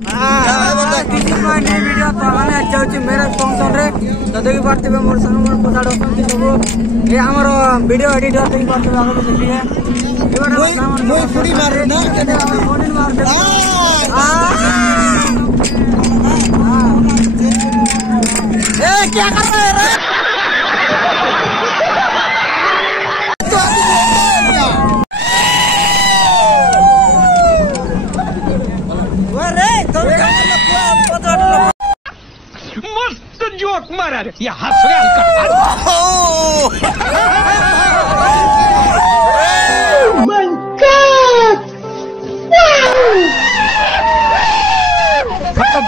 Video तो आने अच्छा मेरा स्पॉन्सर रे तो देखि पारथिबे मोर संग मोर पछाड़ होती सब ए हमर वीडियो एडिटर देखि पारथिबे आगे देखि है मोय पुड़ी मारू ना मोनी मार दे ए क्या कर रहा है रे मस्त जोक मारा रे या हंस रे हल्का माय गॉड खत्म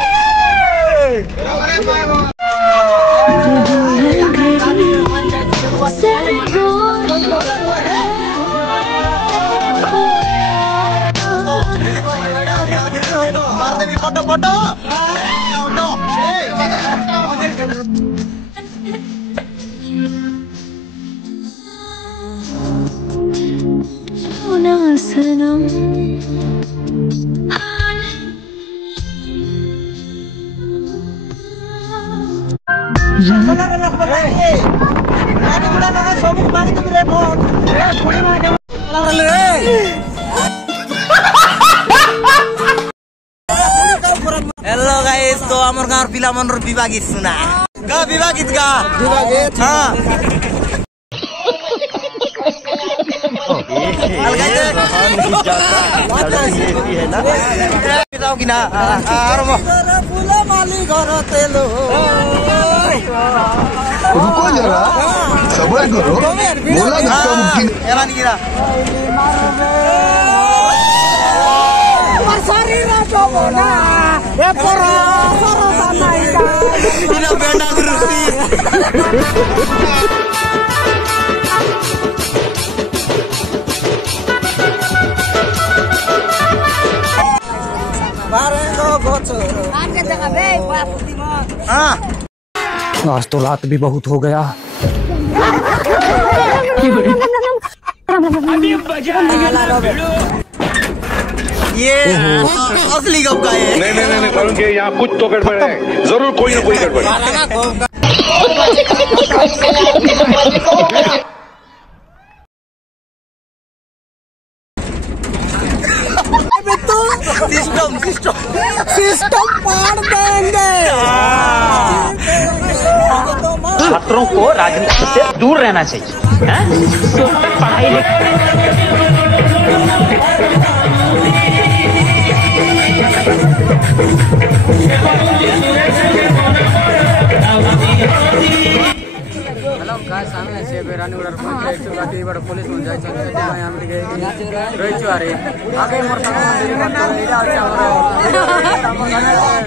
फोटो फोटो हेलो गाइस तो आमर गाँव पिला मनर विवाह गीत सुना गा विवाह गीत गा हाँ कि ना रुको जरा सबर करो बोला धक्का मुक्की आज तो रात भी बहुत हो गया। ये असली गप का है। नहीं वरुण के यहाँ कुछ तो गड़बड़ है, जरूर कोई ना कोई गड़बड़ है। सिस्टम पाड़ देंगे। छात्रों को राजनीति से दूर रहना चाहिए। पढ़ाई हेलो गाइस सामने से रानीगुड़ा पंचायत गाती बड़ पुलिस मन जाय छन हम लिगे रही छु अरे आगे मोर संग इडा अच्छा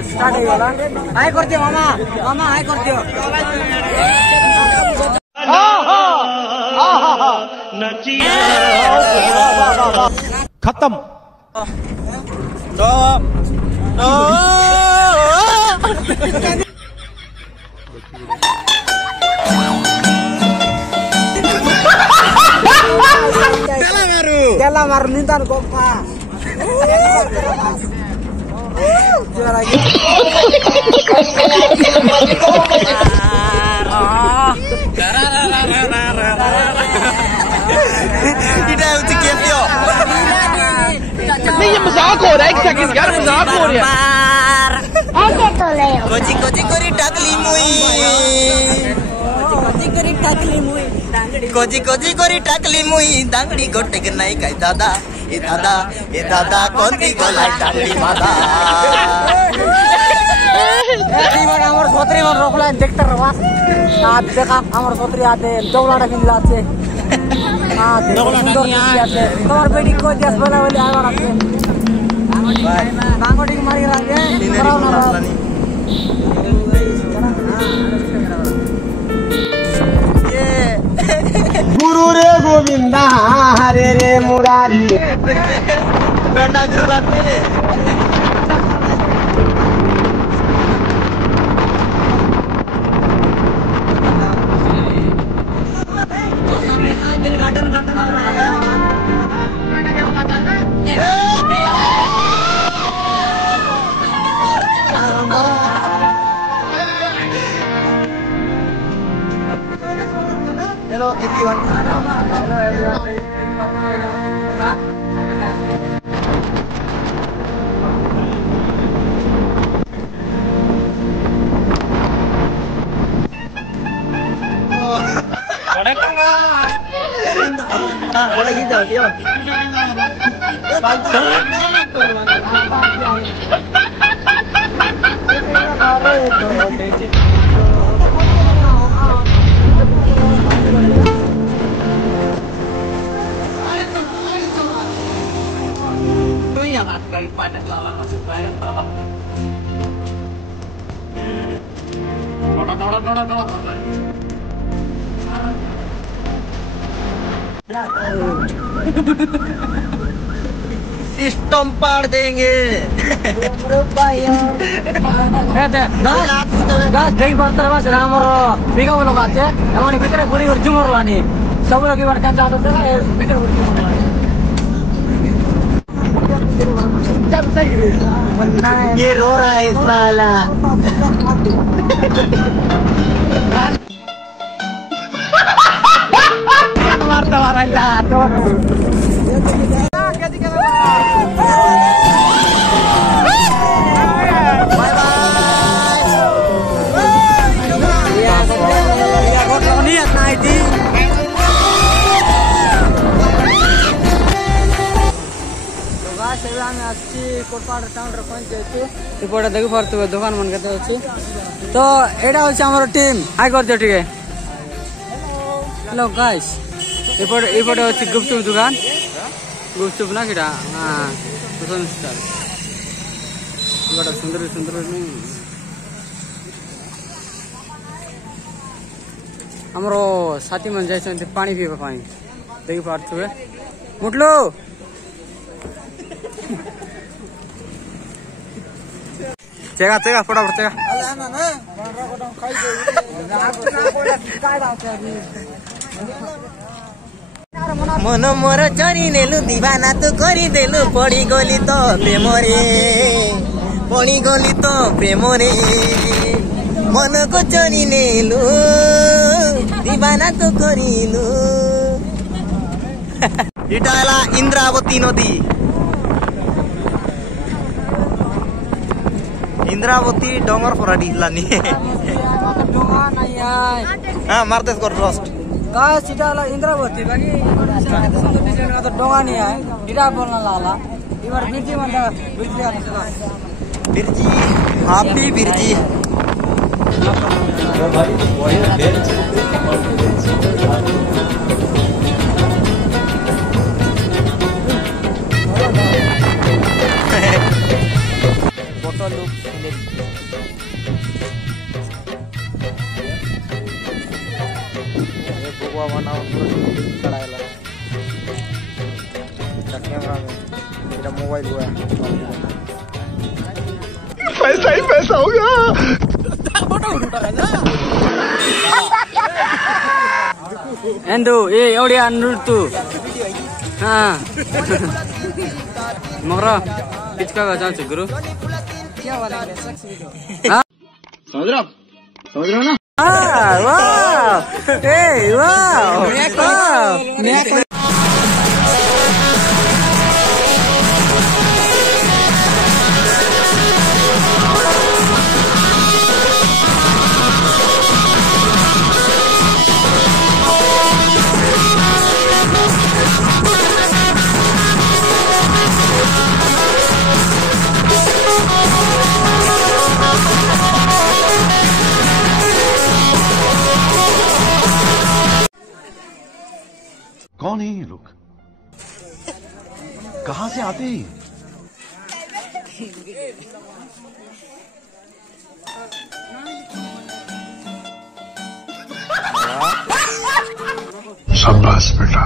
स्टार्ट हो गला हाय कर दियो मामा मामा हाय कर दियो खत्म Kela maru nintan kopa. नहीं ये मजाक हो रहा है, एक सेकंड यार मजाक हो रहा है। ऐसे तो ले कोची कोची कोरी टाकली मुई कोची कोची कोरी टाकली मुई दांगड़ी गोटे के नहीं कह दादा ए दादा कोंती गोलाई टाकली मादा एबार हमर सोत्री मन रोकला देखते रवा आज देखा हमर सोत्री आते चौलाटा किनला আছে हां सुंदर আছে তোমার बेटी को देश बोला बोले आवर আছে बांगोटी मारी लागे कराओ ना गुरु रे गोविंदा हरे रे मुरारी बेटा गुरुवाते सिस्टम पाड़ देंगे। ये रो रहा है साला। इपटे देखी पारे दुकान मन के तो एटा हूँ आम टीम हाई कर दियो टे। हेलो गाइस इपटे अच्छी गुपचुप दुकान गुपचुप ना कि हाँ सुंदर सुंदर आमर साथी मन जाइए पानी पीवा देखी पारे मुटलू चेगा चेगा फटाफट चेगा मन मोर चरी नेलु दीवाना तो करी देलु पड़ी गली तो प्रेमरे पड़ी गली तो प्रेमरे मन को चरी नेलु दीवाना तो करिलु। इटाला इंद्रावती नदी इंद्रावती डोंगर फराडी लानी हाँ मारतेस कर रोस्ट का सीधा इंद्रावती बाकी तो डोंगा नहीं है इरा बोलना लाला इबार बिरजी मन बिरजी हापी बिरजी फोटो लुक बुआ बनाओ कड़ाएला कैमरा में मेरा मोबाइल हुआ पैसा ही पैसा हो गया। एंडू ये एवढी अनुर तू हाँ मगर पिचका का जांच गुरु क्या वाला है सेक्स वीडियो समझ रहा ना वाह ए वाह कौन है ये लोग, कहां से आते हैं? शाबाश बेटा।